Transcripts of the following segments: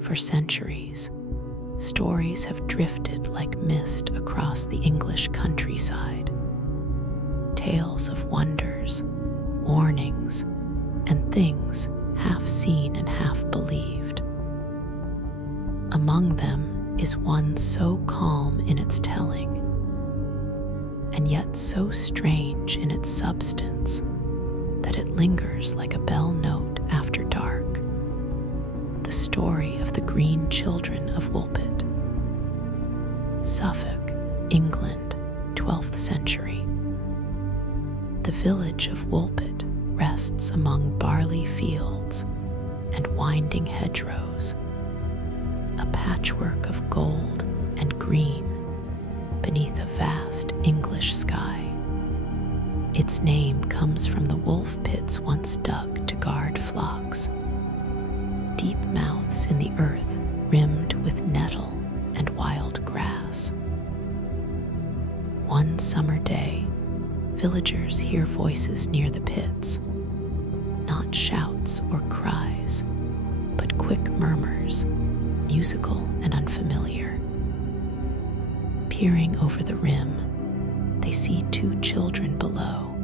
For centuries, stories have drifted like mist across the English countryside. Tales of wonders, warnings, and things half seen and half believed. Among them is one so calm in its telling, and yet so strange in its substance that it lingers like a bell note after dark. The story of the Green Children of Woolpit. Suffolk, England, 12th century. The village of Woolpit rests among barley fields and winding hedgerows, a patchwork of gold and green beneath a vast English sky. Its name comes from the wolf pits once dug to guard flocks, deep mouths in the earth rimmed with nettle and wild grass. One summer day, villagers hear voices near the pits, not shouts or cries, but quick murmurs, musical and unfamiliar. Peering over the rim, they see two children below,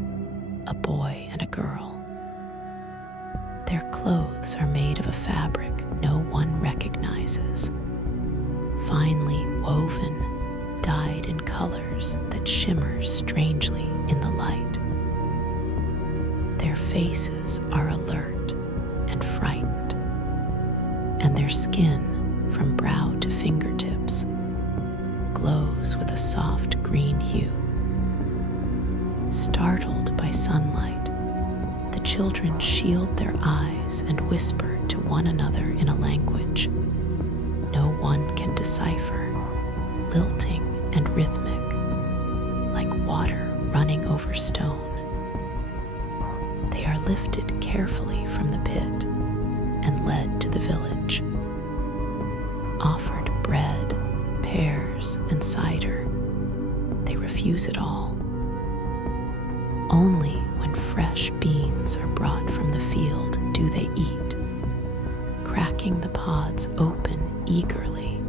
a boy and a girl. Their clothes are made of a fabric no one recognizes, finely woven, dyed in colors that shimmer strangely in the light. Their faces are alert and frightened, and their skin, from brow to fingertips, glows with a soft green hue. Startled by sunlight, the children shield their eyes and whisper to one another in a language no one can decipher, lilting and rhythmic, like water running over stone. They are lifted carefully from the pit and led to the village, offered bread, pears, and cider. They refuse it all. Only when fresh beans are brought from the field do they eat, cracking the pods open eagerly,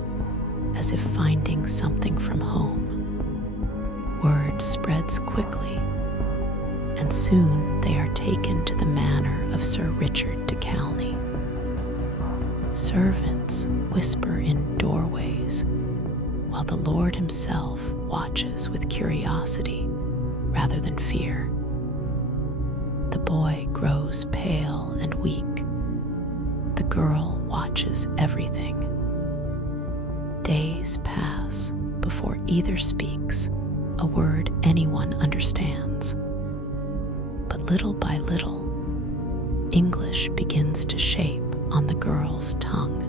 as if finding something from home. Word spreads quickly, and soon they are taken to the manor of Sir Richard de Calne. Servants whisper in doorways, while the Lord himself watches with curiosity rather than fear. The boy grows pale and weak. The girl watches everything. Days pass before either speaks a word anyone understands. But little by little, English begins to shape on the girl's tongue.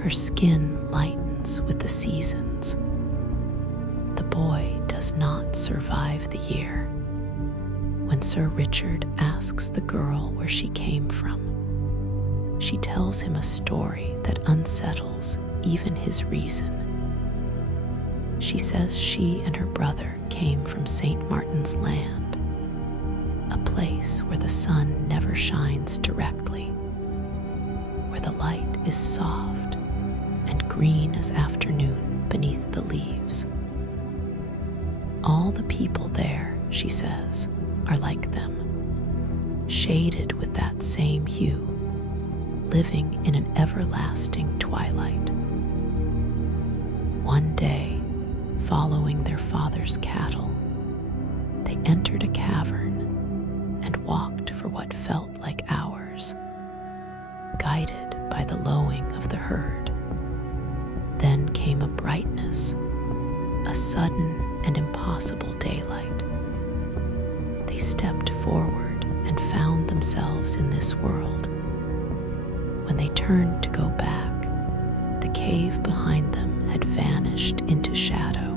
Her skin lightens with the seasons. The boy does not survive the year. When Sir Richard asks the girl where she came from, she tells him a story that unsettles even his reason. She says she and her brother came from St. Martin's Land, a place where the sun never shines directly, where the light is soft and green as afternoon beneath the leaves. All the people there, she says, are like them, shaded with that same hue, living in an everlasting twilight. One day, following their father's cattle, they entered a cavern and walked for what felt like hours, guided by the lowing of the herd. Then came a brightness, a sudden and impossible daylight. They stepped forward and found themselves in this world. When they turned to go back, the cave behind them had vanished into shadow.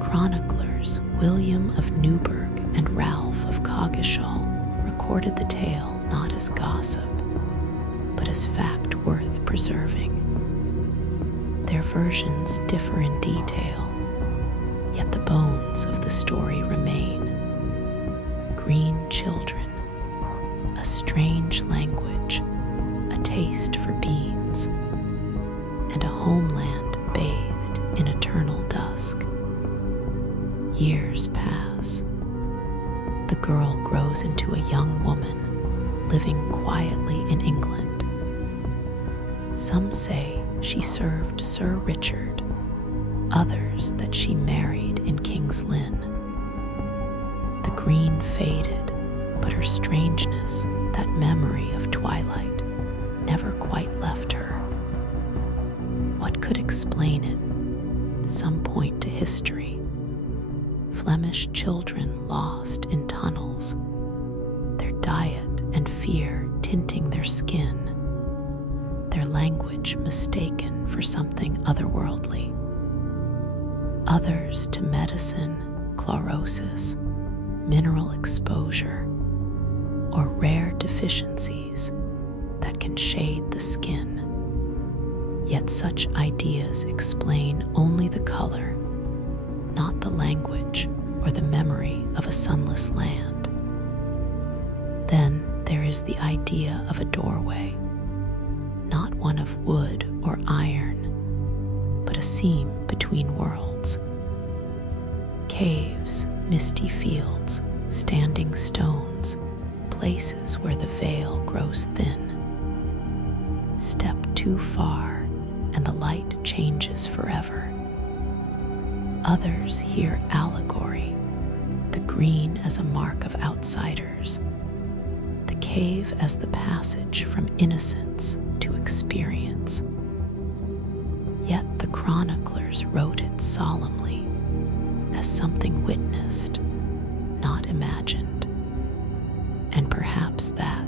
Chroniclers William of Newburgh and Ralph of Coggeshall recorded the tale not as gossip, but as fact worth preserving. Their versions differ in detail, yet the bones of the story remain. Green children, a strange language, a taste for beans, and a homeland bathed in eternal dusk. Years pass. The girl grows into a young woman living quietly in England. Some say she served Sir Richard, others that she married in King's Lynn. The green faded, but her strangeness, that memory of twilight, never quite left her. What could explain it? Some point to history. Flemish children lost in tunnels, their diet and fear tinting their skin, their language mistaken for something otherworldly. Others to medicine, chlorosis, mineral exposure, or rare deficiencies that can shade the skin. Yet such ideas explain only the color, not the language or the memory of a sunless land. Then there is the idea of a doorway, not one of wood or iron, but a seam between worlds. Caves, misty fields, standing stones, places where the veil grows thin. Step too far, and the light changes forever. Others hear allegory, the green as a mark of outsiders, the cave as the passage from innocence to experience. Yet the chroniclers wrote it solemnly, as something witnessed, not imagined. And perhaps that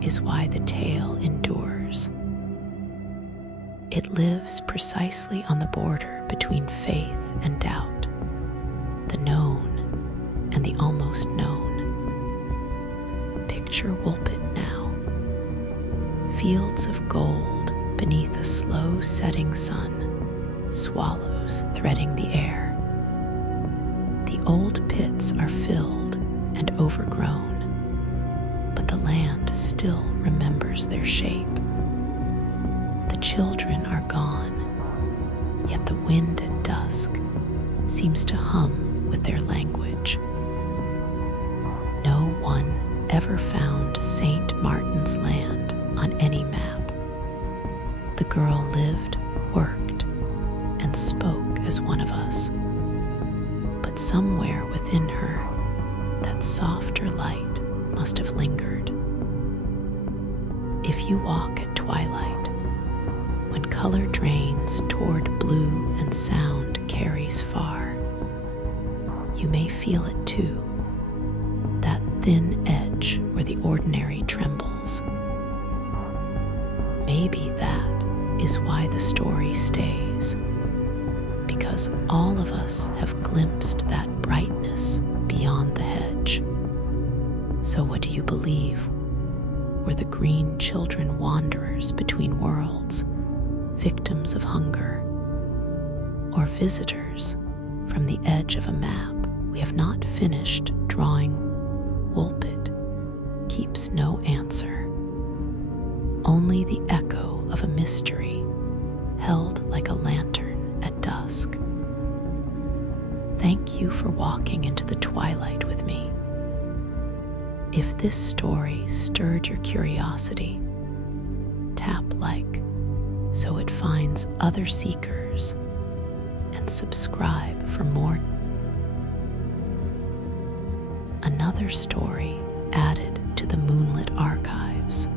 is why the tale endures. It lives precisely on the border between faith and doubt, the known and the almost known. Picture Woolpit now. Fields of gold beneath a slow setting sun, swallows threading the air. The old pits are filled and overgrown, but the land still remembers their shape. The children are gone, yet the wind at dusk seems to hum with their language. No one ever found St. Martin's Land on any map. The girl lived, worked, and spoke as one of us. But somewhere within her, that softer light must have lingered. If you walk at twilight, when color drains toward blue and sound carries far, you may feel it too, that thin edge where the ordinary trembles. Maybe that is why the story stays, because all of us have glimpsed that brightness beyond the hedge. So what do you believe? Were the green children wanderers between worlds, victims of hunger, or visitors from the edge of a map? We have not finished drawing. Woolpit keeps no answer, only the echo of a mystery held like a lantern at dusk. Thank you for walking into the twilight with me. If this story stirred your curiosity, tap like so it finds other seekers, and subscribe for more. Another story added to the Moonlit Archives.